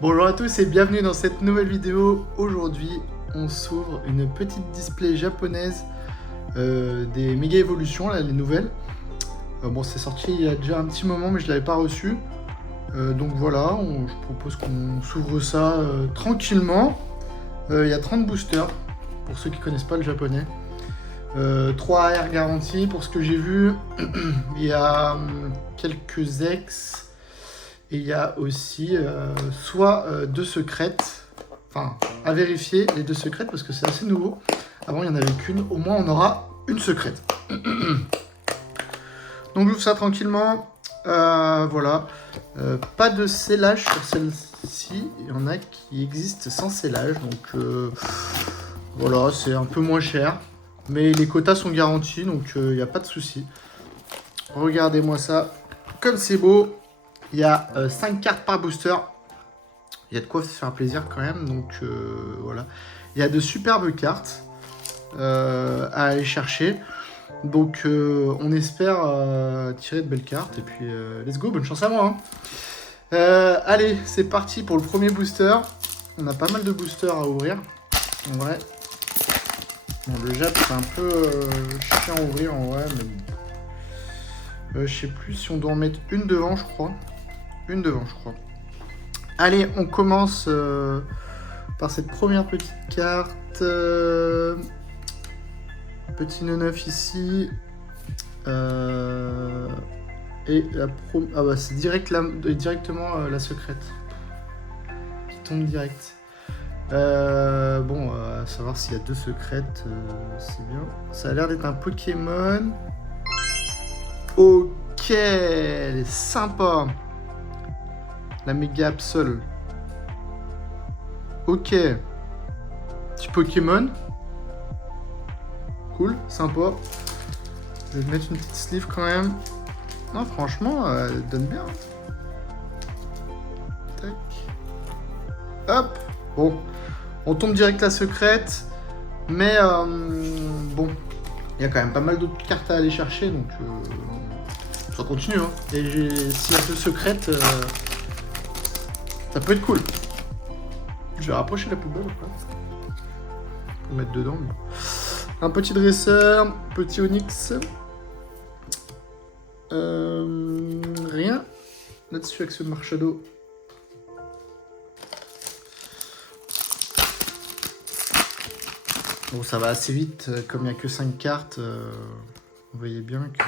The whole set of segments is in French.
Bonjour à tous et bienvenue dans cette nouvelle vidéo. Aujourd'hui, on s'ouvre une petite display japonaise des méga évolutions, là, les nouvelles. Bon, c'est sorti il y a déjà un petit moment, mais je ne l'avais pas reçu. Donc voilà, je propose qu'on s'ouvre ça tranquillement. Il y a 30 boosters, pour ceux qui ne connaissent pas le japonais. 3 AR garantis, pour ce que j'ai vu. Il y a quelques ex. Et il y a aussi soit deux secrètes, enfin à vérifier les deux secrètes parce que c'est assez nouveau. Avant il n'y en avait qu'une, au moins on aura une secrète. Donc j'ouvre ça tranquillement. Voilà. Pas de scellage sur celle-ci. Il y en a qui existent sans scellage. Donc voilà, c'est un peu moins cher. Mais les quotas sont garantis, donc il n'y a pas de souci. Regardez-moi ça. Comme c'est beau. Il y a 5 cartes par booster. Il y a de quoi se faire plaisir quand même. Donc voilà. Il y a de superbes cartes à aller chercher. Donc on espère tirer de belles cartes. Et puis let's go, bonne chance à moi. Allez, c'est parti pour le premier booster. On a pas mal de boosters à ouvrir. En vrai. Bon, le Jap c'est un peu chiant à ouvrir en vrai. Mais je sais plus si on doit en mettre une devant, je crois. Une devant, je crois. Allez, on commence par cette première petite carte. Petit 9 ici. Et la pro... Ah bah c'est directement la secrète. Qui tombe direct. Bon, à savoir s'il y a deux secrètes, c'est bien. Ça a l'air d'être un Pokémon. Ok, elle est sympa. La méga Absol. Ok. Petit Pokémon. Cool, sympa. Je vais mettre une petite sleeve quand même. Non, franchement, elle donne bien. Tac. Hop. Bon. On tombe direct la secrète. Mais bon. Il y a quand même pas mal d'autres cartes à aller chercher. Donc ça continue. Hein. Et s'il y a deux secrètes... ça peut être cool. Je vais rapprocher la poubelle après. Pour mettre dedans. Mais... un petit dresseur, petit onyx. Rien là-dessus avec ce Marshado. Bon, ça va assez vite. Comme il n'y a que 5 cartes, vous voyez bien que...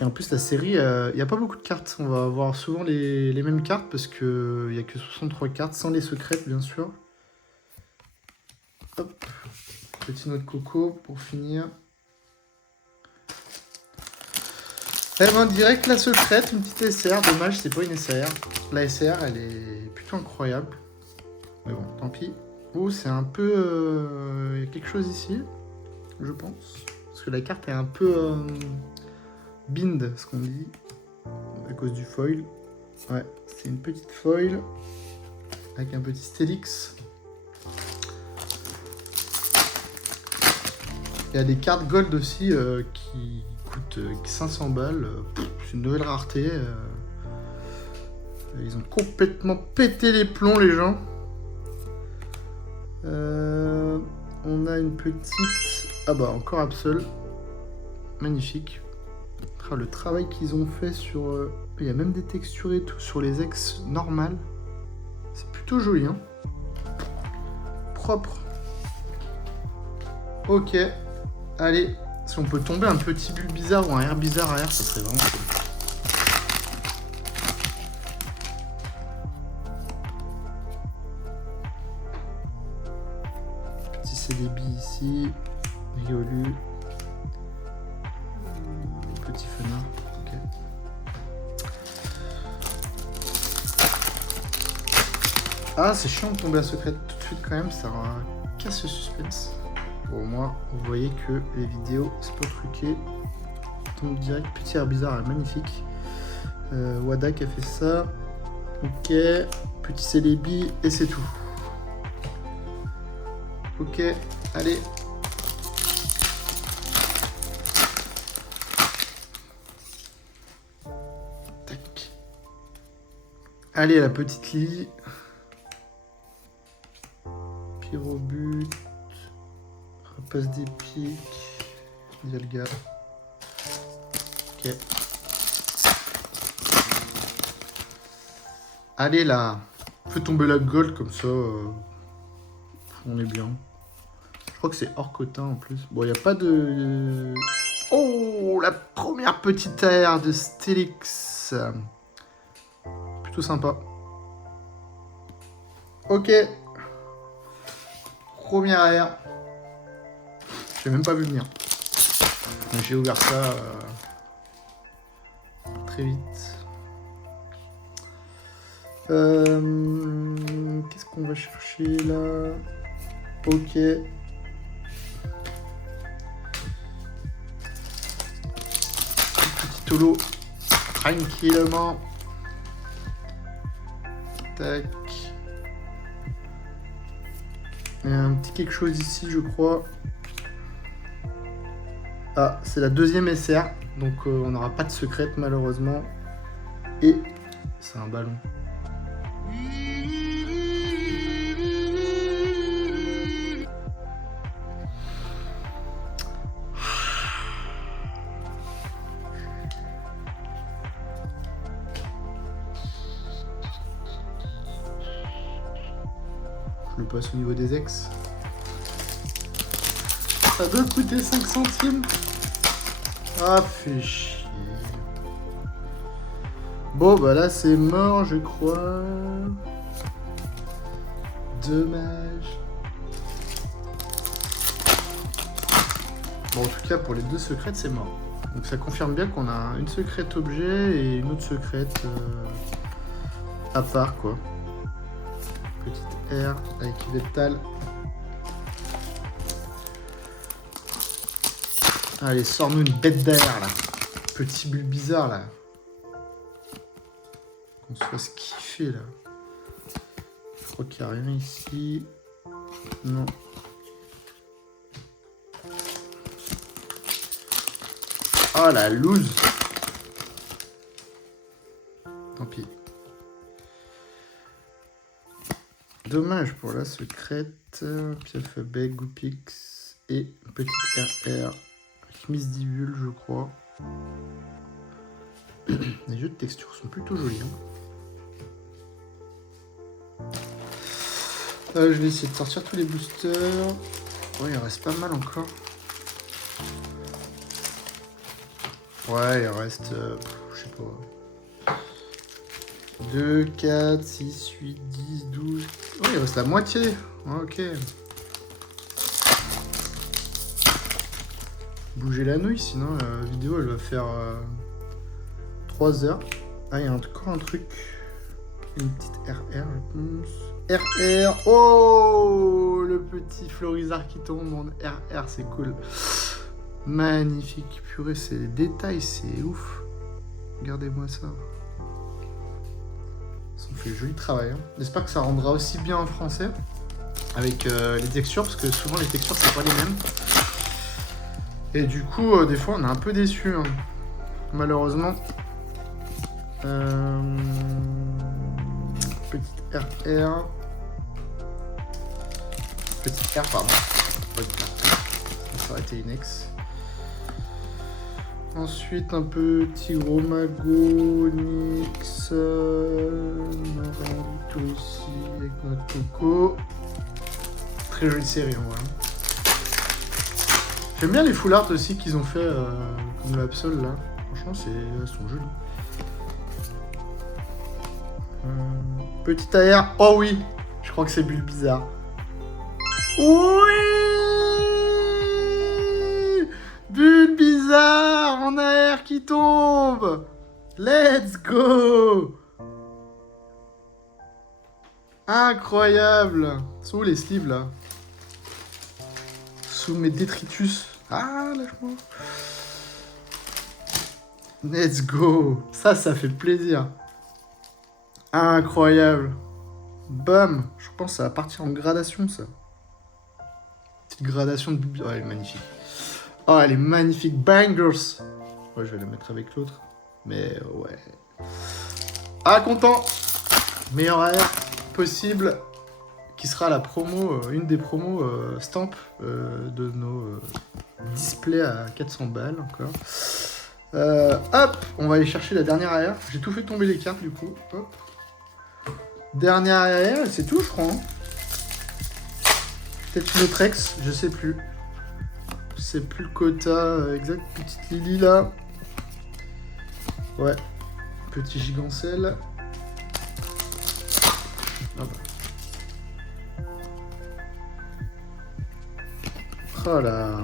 Et en plus, la série, il n'y a pas beaucoup de cartes. On va avoir souvent les mêmes cartes parce qu'il n'y a que 63 cartes, sans les secrètes, bien sûr. Hop. Petit noix de coco pour finir. Eh ben, direct la secrète, une petite SR. Dommage, c'est pas une SR. La SR, elle est plutôt incroyable. Mais bon, tant pis. Oh, c'est un peu... il y a quelque chose ici, je pense. Parce que la carte est un peu... bind, ce qu'on dit, à cause du foil. Ouais, c'est une petite foil avec un petit Stélix. Il y a des cartes gold aussi qui coûtent 500 balles. C'est une nouvelle rareté. Ils ont complètement pété les plombs, les gens. On a une petite... ah bah, encore Absol. Magnifique. Le travail qu'ils ont fait sur... il y a même des textures et tout sur les ex normales. C'est plutôt joli, hein. Propre. Ok. Allez. Si on peut tomber un petit bulle bizarre ou un air bizarre arrière, ça serait vraiment cool. Petit CDB ici. Riolu. Petit fenard, ok. Ah, c'est chiant de tomber à secrète tout de suite quand même, ça casse le suspense. Bon, au moins, vous voyez que les vidéos, c'est pas truqué. Tombe direct, petit air bizarre, magnifique. Wada qui a fait ça. Ok, petit Celebi et c'est tout. Ok, allez. Allez, la petite Lily. Pyrobut. Rapace d'épique. Il y a le gars. Ok. Allez là. Fais tomber la gold comme ça. On est bien. Je crois que c'est hors quota en plus. Bon, il n'y a pas de... Oh, la première petite AR de Steelix. Plutôt sympa. Ok. Première AR. J'ai même pas vu venir. J'ai ouvert ça très vite. Qu'est-ce qu'on va chercher là? Ok. Petit holo. Tranquillement. Tac. Il y a un petit quelque chose ici, je crois. Ah, c'est la deuxième SR. Donc on n'aura pas de secrète malheureusement. Et c'est un ballon. Je le passe au niveau des ex. Ça doit coûter 5 centimes. Ah, fait chier. Bon, bah là, c'est mort, je crois. Dommage. Bon, en tout cas, pour les deux secrètes, c'est mort. Donc ça confirme bien qu'on a une secrète objet et une autre secrète à part, quoi. Petite R avec Vétal. Allez, sors-nous une bête d'air, là. Petit bulle bizarre, là. Qu'on se fasse kiffer, là. Je crois qu'il n'y a rien ici. Non. Oh, la loose. Tant pis. Dommage pour la secrète. Pialphabet, Goopix et petite RR. Miss Divule, je crois. Les jeux de texture sont plutôt jolis. Je vais essayer de sortir tous les boosters. Ouais, il reste pas mal encore. Ouais, il reste... je sais pas. 2, 4, 6, 8, 10, 12... Oh, il reste la moitié. Ok. Bouger la nouille, sinon la vidéo elle va faire 3 heures. Ah, il y a encore un truc. Une petite RR, je pense. RR. Oh, le petit Florizard qui tombe en RR, c'est cool. Magnifique. Purée, c'est les détails, c'est ouf. Regardez-moi ça. Ils ont fait joli travail. Hein. J'espère que ça rendra aussi bien en français avec les textures, parce que souvent les textures c'est pas les mêmes. Et du coup, des fois, on est un peu déçu, hein. Malheureusement. Petite RR. Petite R, pardon. Ça aurait été une ex. Ensuite, un petit gros mago, Nyx. Tout ici avec notre coco. Très jolie série, en vrai. J'aime bien les full art aussi qu'ils ont fait, comme l'Absol là. Franchement, elles sont jolies. Petit AR. Oh oui, je crois que c'est bulle bizarre. Oui, bulle bizarre en AR qui tombe. Let's go. Incroyable. Sont où les sleeves là? Sous mes détritus. Ah, lâche-moi. Let's go. Ça fait plaisir. Incroyable. Bam. Je pense que ça va partir en gradation, ça. Petite gradation de... Oh, elle est magnifique. Oh, elle est magnifique. Bangers. Ouais, je vais la mettre avec l'autre. Mais ouais. Ah, content. Meilleur AR possible, qui sera la promo, une des promos stamp de nos displays à 400 balles encore. Hop, on va aller chercher la dernière AR. J'ai tout fait tomber les cartes du coup. Hop. Dernière AR, c'est tout je crois. Hein. Peut-être une autre ex, je sais plus. C'est plus le quota exact. Petite Lily là. Ouais. Petit gigancel. Ah bah. Oh là.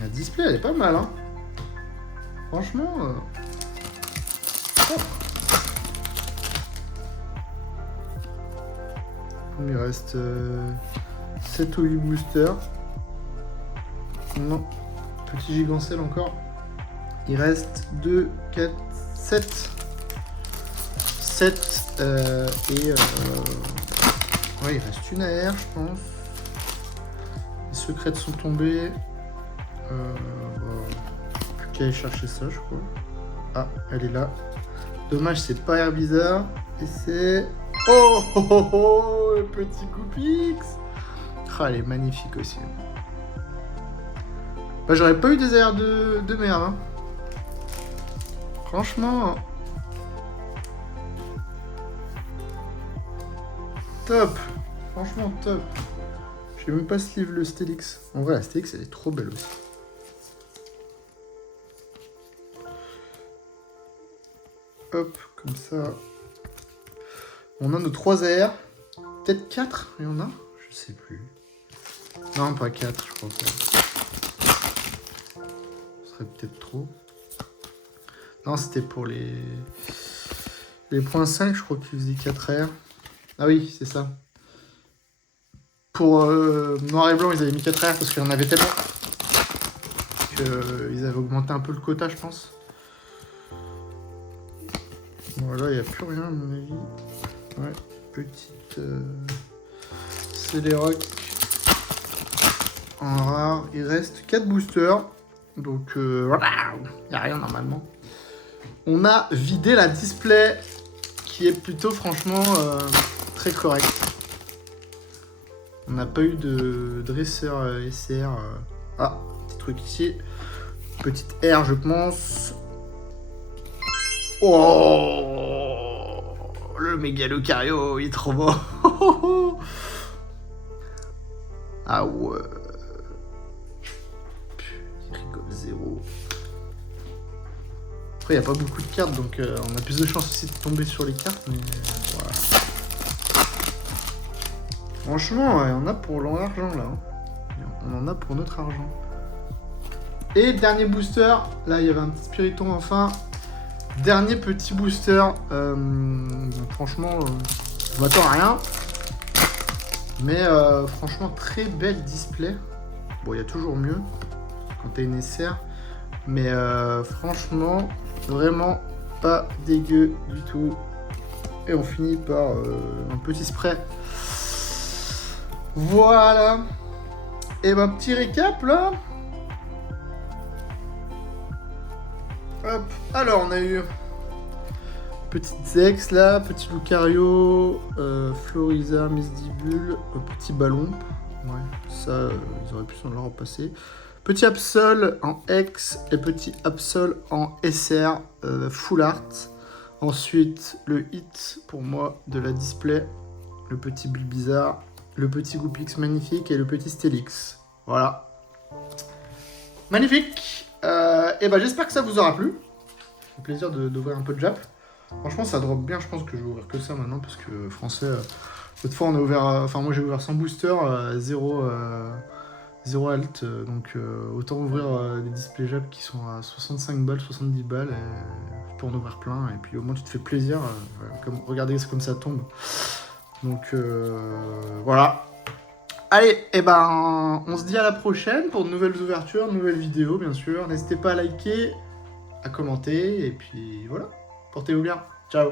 La display elle est pas mal hein. Franchement. Oh. Il reste 7 ou 8 boosters. Non. Petit gigancel encore. Il reste 2, 4, 7. 7 et ouais, il reste une AR je pense. Les secrètes sont tombés. Plus qu'à aller chercher ça je crois. Ah, elle est là. Dommage c'est pas Air Bizarre. Et c'est... Oh, oh, oh, oh, le petit Goopix. Ah, elle est magnifique aussi. Bah, j'aurais pas eu des airs de merde. Hein. Franchement. Top. Franchement, top. Je sais même pas ce livre, le Stélix. En vrai, la Stélix, elle est trop belle aussi. Hop, comme ça. On a nos 3 AR. Peut-être 4, il y en a? Je sais plus. Non, pas 4, je crois pas. Ce serait peut-être trop. Non, c'était pour les points 5, je crois qu'ils faisaient 4 R. Ah oui, c'est ça. Pour noir et blanc, ils avaient mis 4 R parce qu'il y en avait tellement qu'ils avaient augmenté un peu le quota, je pense. Bon, là, il n'y a plus rien, à mon avis. Ouais, petite Celeroc en rare. Il reste 4 boosters. Donc, voilà, il n'y a rien normalement. On a vidé la display qui est plutôt, franchement, très correcte. On n'a pas eu de dresseur SR. Ah, petit truc ici. Petite R, je pense. Oh, le méga Lucario, il est trop beau. Ah ouais. Il rigole zéro. Après, il n'y a pas beaucoup de cartes, donc on a plus de chances aussi de tomber sur les cartes, mais voilà. Franchement, il y en a pour l'argent là. On en a pour notre argent. Et dernier booster, là il y avait un petit Spiriton enfin. Dernier petit booster. Franchement, je m'attends à rien. Mais franchement, très belle display. Bon, il y a toujours mieux quand t'as une SR. Mais franchement, vraiment pas dégueu du tout. Et on finit par un petit spray. Voilà. Et ben, petit récap là. Hop. Alors, on a eu petite Zex là, petit Lucario, Floriza, Misdibule, petit ballon. Ouais, ça, ils auraient pu s'en leur repasser. Petit Absol en X et petit Absol en SR Full Art. Ensuite, le hit pour moi de la display, le petit Bulbizarre, le petit Goopix magnifique et le petit Stélix. Voilà. Magnifique. Et ben j'espère que ça vous aura plu. Ça fait plaisir d'ouvrir un peu de Jap. Franchement, ça drop bien. Je pense que je vais ouvrir que ça maintenant parce que français. L'autre fois, on a ouvert. Enfin, moi j'ai ouvert sans booster, 0 alt. Donc autant ouvrir des displays Jap qui sont à 65 balles, 70 balles. Et pour en ouvrir plein. Et puis au moins, tu te fais plaisir. Comme, regardez, c'est comme ça tombe. Donc voilà. Allez, et ben, on se dit à la prochaine pour de nouvelles ouvertures, de nouvelles vidéos, bien sûr. N'hésitez pas à liker, à commenter, et puis voilà. Portez-vous bien. Ciao.